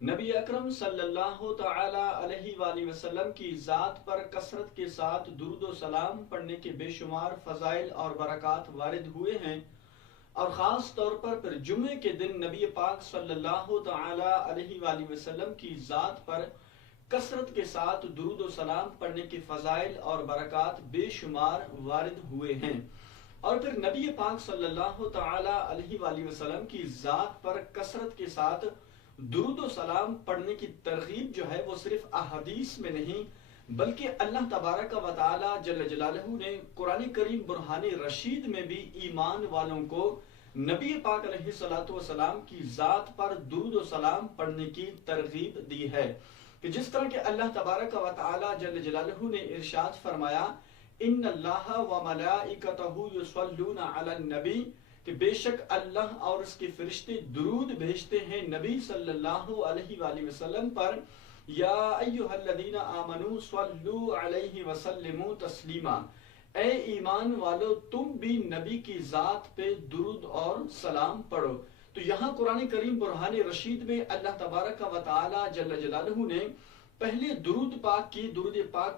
نبی اکرم صلی اللہ تعالی علیہ وآلہ وسلم کی ذات پر کثرت کے ساتھ درود و سلام پڑھنے کے بے شمار فضائل اور برکات وارد ہوئے ہیں، اور خاص طور پر پھر جمعے کے دن نبی پاک صلی اللہ تعالی علیہ وآلہ وسلم کی ذات پر کثرت کے ساتھ درود و سلام پڑھنے کے فضائل اور برکات بے شمار وارد ہوئے ہیں۔ اور پھر نبی پاک صلی اللہ تعالی علیہ وآلہ وسلم کی ذات پر کثرت کے ساتھ درود و سلام پڑھنے کی ترغیب جو ہے وہ صرف احادیث میں نہیں بلکہ اللہ تبارک و تعالی جل جلالہ نے قرآن کریم برہان رشید میں بھی ایمان والوں کو نبی پاک علیہ الصلوۃ والسلام کی ذات پر درود و سلام پڑھنے کی ترغیب دی ہے، کہ جس طرح کہ اللہ تبارک و تعالی جل جلالہ نے ارشاد فرمایا ان اللہ و ملائکتہ یصلون علی النبی، کہ بے شک اللہ اور اس کے فرشتے درود بھیجتے ہیں نبی صلی اللہ علیہ وآلہ وسلم پر۔ یا ایہا الذین آمنوا صلوا علیہ وسلموا تسلیما، اے ایمان والو تم بھی نبی کی ذات پہ درود اور سلام پڑھو۔ تو یہاں قرآن کریم برہان رشید میں اللہ تبارک و تعالی جل جلالہ نے پہلے درود پاک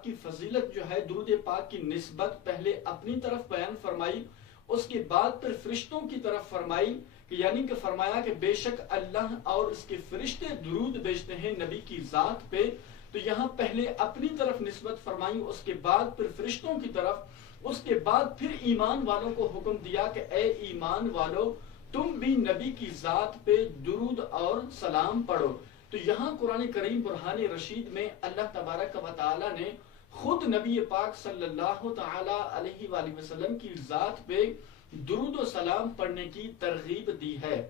کی فضیلت جو ہے، درود پاک کی نسبت پہلے اپنی طرف بیان فرمائی، اس کے بعد پھر فرشتوں کی طرف فرمائی، کہ یعنی کہ فرمایا کہ بے شک اللہ اور اس کے فرشتے درود بھیجتے ہیں نبی کی ذات پہ۔ تو یہاں پہلے اپنی طرف نسبت فرمائی، اس کے بعد پھر فرشتوں کی طرف، اس کے بعد پھر ایمان والوں کو حکم دیا کہ اے ایمان والو تم بھی نبی کی ذات پہ درود اور سلام پڑھو۔ تو یہاں قرآن کریم برہان رشید میں اللہ تبارک و تعالی نے خود نبی پاک صلی اللہ تعالی علیہ وآلہ وسلم کی ذات پہ درود و سلام پڑھنے کی ترغیب دی ہے۔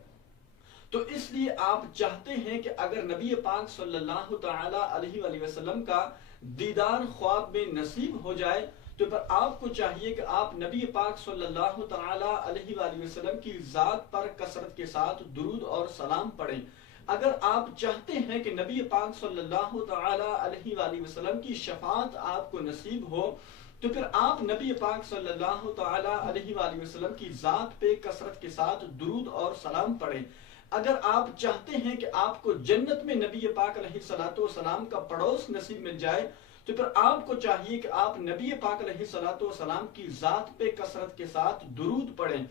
تو اس لیے آپ چاہتے ہیں کہ اگر نبی پاک صلی اللہ تعالی علیہ وآلہ وسلم کا دیدار خواب میں نصیب ہو جائے تو پھر آپ کو چاہیے کہ آپ نبی پاک صلی اللہ تعالی علیہ وآلہ وسلم کی ذات پر کثرت کے ساتھ درود اور سلام پڑھیں۔ اگر آپ چاہتے ہیں کہ نبی پاک صلی اللہ تعالی علیہ وآلہ وسلم کی شفاعت آپ کو نصیب ہو تو پھر آپ نبی پاک صلی اللہ تعالی علیہ وآلہ وسلم کی ذات پہ کثرت کے ساتھ درود اور سلام پڑھیں۔ اگر آپ چاہتے ہیں کہ آپ کو جنت میں نبی پاک علیہ الصلوۃ والسلام کا پڑوس نصیب مل جائے تو پھر آپ کو چاہیے کہ آپ نبی پاک علیہ الصلوۃ والسلام کی ذات پہ کثرت کے ساتھ درود پڑھیں۔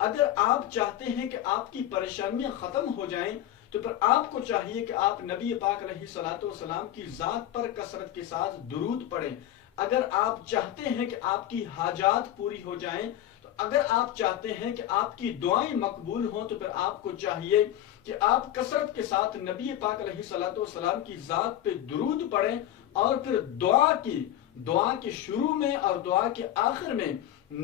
اگر آپ چاہتے ہیں کہ آپ کی پریشانیاں ختم ہو جائیں تو پھر آپ کو چاہیے کہ آپ نبی پاک علیہ الصلوۃ والسلام کی ذات پر کثرت کے ساتھ درود پڑھیں۔ اگر آپ چاہتے ہیں کہ آپ کی حاجات پوری ہو جائیں، تو اگر آپ چاہتے ہیں کہ آپ کی دعائیں مقبول ہوں تو پھر آپ کو چاہیے کہ آپ کثرت کے ساتھ نبی پاک علیہ الصلوۃ والسلام کی ذات پہ درود پڑھیں، اور پھر دعا کے شروع میں اور دعا کے آخر میں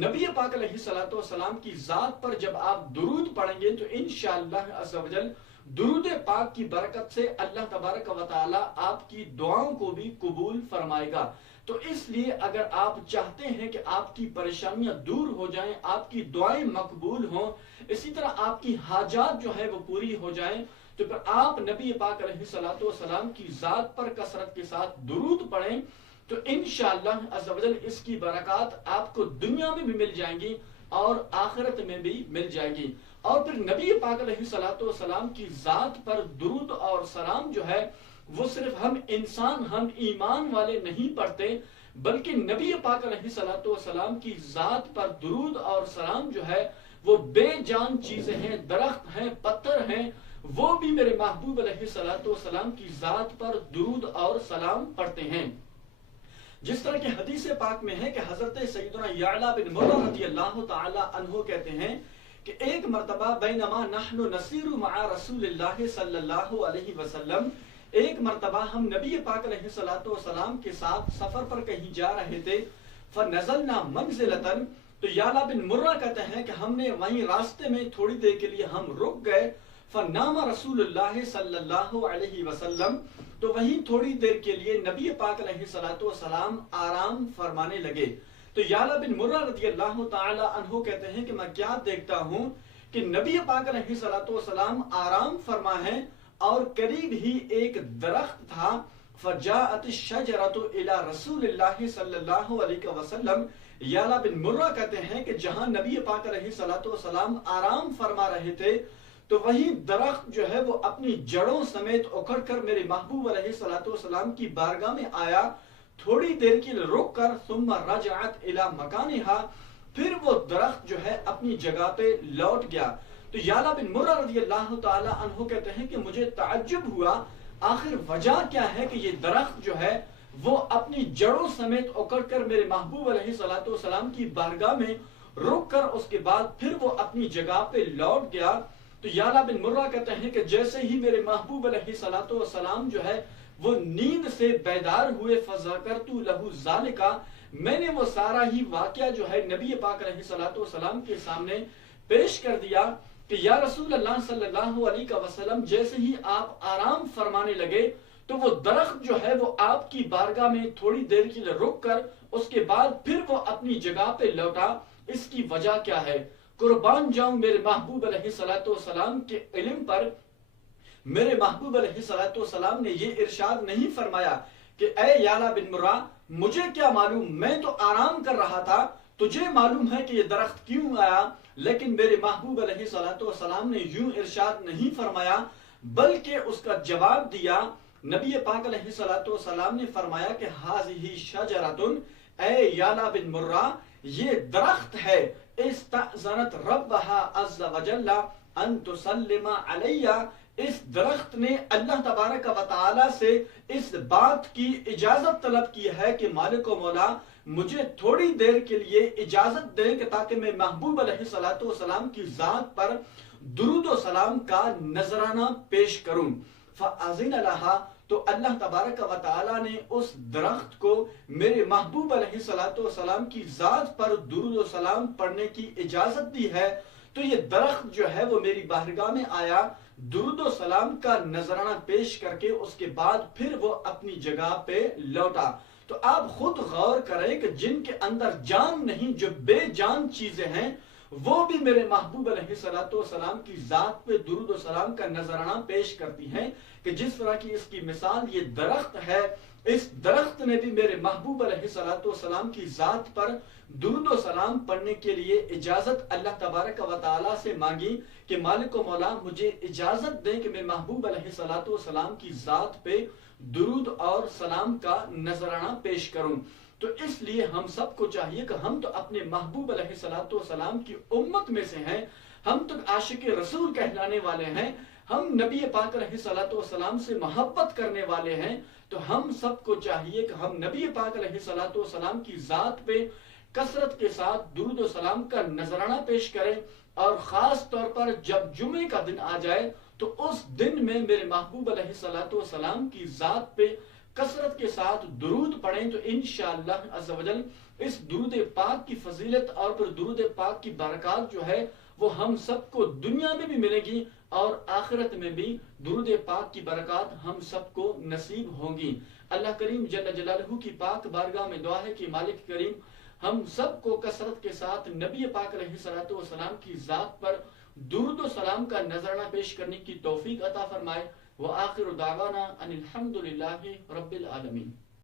نبی پاک علیہ الصلوۃ والسلام کی ذات پر جب آپ درود پڑھیں گے تو انشاءاللہ عز و جل درود پاک کی برکت سے اللہ تبارک و تعالی آپ کی دعاؤں کو بھی قبول فرمائے گا۔ تو اس لیے اگر آپ چاہتے ہیں کہ آپ کی پریشانیاں دور ہو جائیں، آپ کی دعائیں مقبول ہوں، اسی طرح آپ کی حاجات جو ہے وہ پوری ہو جائیں، تو پھر آپ نبی پاک علیہ الصلوۃ والسلام کی ذات پر کثرت کے ساتھ درود پڑھیں تو انشاءاللہ عز و جل اس کی برکات آپ کو دنیا میں بھی مل جائیں گی اور آخرت میں بھی مل جائے گی۔ اور پھر نبی پاک علیہ الصلوۃ والسلام کی ذات پر درود اور سلام جو ہے وہ صرف ہم انسان، ہم ایمان والے نہیں پڑھتے، بلکہ نبی پاک علیہ الصلوۃ والسلام کی ذات پر درود اور سلام جو ہے وہ بے جان چیزیں ہیں، درخت ہیں، پتھر ہیں، وہ بھی میرے محبوب علیہ الصلوۃ والسلام کی ذات پر درود اور سلام پڑھتے ہیں۔ جس طرح کہ حدیث پاک میں ہے کہ حضرت سیدنا یعلا بن مرہ رضی اللہ تعالی عنہ کہتے ہیں کہ ایک مرتبہ بینما نحن نسیر مع رسول اللہ صلی اللہ علیہ وسلم، ایک مرتبہ ہم نبی پاک علیہ الصلوۃ والسلام کے ساتھ سفر پر کہیں جا رہے تھے، فنزلنا منزلۃ، تو یعلا بن مرہ کہتے ہیں کہ ہم نے وہیں راستے میں تھوڑی دیر کے لیے ہم رک گئے، فنام رسول اللہ صلی اللہ علیہ وسلم، تو وہیں تھوڑی دیر کے لیے نبی پاک علیہ الصلوۃ والسلام آرام فرمانے لگے۔ تو یعلا بن مرہ رضی اللہ تعالی عنہ کہتے ہیں کہ میں کیا دیکھتا ہوں کہ نبی پاک علیہ الصلوۃ والسلام آرام فرما ہے اور قریب ہی ایک درخت تھا، فجاءت الشجرۃ الی رسول اللہ صلی اللہ علیہ وسلم، یعلا بن مرہ کہتے ہیں کہ جہاں نبی پاک علیہ الصلوۃ والسلام آرام فرما رہے تھے تو وہی درخت جو ہے وہ اپنی جڑوں سمیت اکھڑ کر میرے محبوب علیہ الصلوۃ والسلام کی بارگاہ میں آیا، تھوڑی دیر کے لیے رک کر ثم رجعت الی مکانها، پھر وہ درخت جو ہے اپنی جگہ پہ لوٹ گیا۔ تو یعلا بن مرہ رضی اللہ تعالی عنہ کہتے ہیں کہ مجھے تعجب ہوا آخر وجہ کیا ہے کہ یہ درخت جو ہے وہ اپنی جڑوں سمیت اکڑ کر میرے محبوب علیہ الصلوۃ والسلام کی بارگاہ میں رک کر اس کے بعد پھر وہ اپنی جگہ پہ لوٹ گیا۔ تو یعلا بن مرہ کہتے ہیں کہ جیسے ہی میرے محبوب علیہ الصلوۃ والسلام جو ہے وہ نیند سے بیدار ہوئے فذکرت لہ ذالک، میں نے وہ سارا ہی واقعہ جو ہے نبی پاک علیہ الصلوۃ والسلام کے سامنے پیش کر دیا کہ یا رسول اللہ صلی اللہ علیہ وسلم، جیسے ہی آپ آرام فرمانے لگے تو وہ درخت جو ہے وہ آپ کی بارگاہ میں تھوڑی دیر کے لیے رک کر اس کے بعد پھر وہ اپنی جگہ پہ لوٹا، اس کی وجہ کیا ہے؟ قربان جاؤں میرے محبوب علیہ الصلوۃ والسلام کے علم پر، میرے محبوب علیہ الصلوۃ والسلام نے یہ ارشاد نہیں فرمایا کہ اے یعلا بن مرہ مجھے کیا معلوم، میں تو آرام کر رہا تھا، تجھے معلوم ہے کہ یہ درخت کیوں آیا، لیکن میرے محبوب علیہ الصلوۃ والسلام نے یوں ارشاد نہیں فرمایا، بلکہ اس کا جواب دیا۔ نبی پاک علیہ الصلوۃ والسلام نے فرمایا کہ ھذہ شجرۃ، اے یعلا بن مرہ یہ درخت ہے، استأذنت ربها عز وجل ان تسلم علیہ، اس درخت نے اللہ تبارک و تعالی سے اس بات کی اجازت طلب کی ہے کہ مالک و مولا مجھے تھوڑی دیر کے لیے اجازت دیں کہ تاکہ میں محبوب علیہ الصلوۃ والسلام کی ذات پر درود و سلام کا نذرانہ پیش کروں۔ فأذن لها، تو اللہ تبارک و تعالی نے اس درخت کو میرے محبوب علیہ الصلوۃ والسلام کی ذات پر درود و سلام پڑھنے کی اجازت دی ہے۔ تو یہ درخت جو ہے وہ میری بارگاہ میں آیا، درود و سلام کا نذرانہ پیش کر کے اس کے بعد پھر وہ اپنی جگہ پہ لوٹا۔ تو آپ خود غور کریں کہ جن کے اندر جان نہیں، جو بے جان چیزیں ہیں، وہ بھی میرے محبوب علیہ الصلوۃ والسلام کی ذات پہ درود و سلام کا نذرانہ پیش کرتی ہیں، کہ جس طرح کی اس کی مثال یہ درخت ہے، اس درخت نے بھی میرے محبوب علیہ الصلوۃ والسلام کی ذات پر درود و سلام پڑھنے کے لیے اجازت اللہ تبارک و تعالی سے مانگی کہ مالک و مولا مجھے اجازت دیں کہ میں محبوب علیہ الصلوۃ والسلام کی ذات پہ درود اور سلام کا نذرانہ پیش کروں۔ تو اس لیے ہم سب کو چاہیے کہ ہم تو اپنے محبوب علیہ الصلوۃ والسلام کی امت میں سے ہیں، ہم تو عاشق رسول کہلانے والے ہیں، ہم نبی پاک علیہ الصلوۃ والسلام سے محبت کرنے والے ہیں، تو ہم سب کو چاہیے کہ ہم نبی پاک علیہ الصلوۃ والسلام کی ذات پہ کثرت کے ساتھ درود و سلام کا نذرانہ پیش کریں، اور خاص طور پر جب جمعے کا دن آ جائے تو اس دن میں میرے محبوب علیہ الصلوۃ والسلام کی ذات پہ کثرت کے ساتھ درود پڑھیں، تو انشاءاللہ عز و جل اس درود پاک کی فضیلت اور پھر درود پاک کی برکات جو ہے وہ ہم سب کو دنیا میں بھی ملے گی اور آخرت میں بھی درود پاک کی برکات ہم سب کو نصیب ہوں گی۔ اللہ کریم جل جلالہ کی پاک بارگاہ میں دعا ہے کہ مالک کریم ہم سب کو کثرت کے ساتھ نبی پاک علیہ الصلوۃ والسلام کی ذات پر درود و سلام کا نذرانہ پیش کرنے کی توفیق عطا فرمائے۔ وآخر دعوانا ان الحمد للہ رب العالمین۔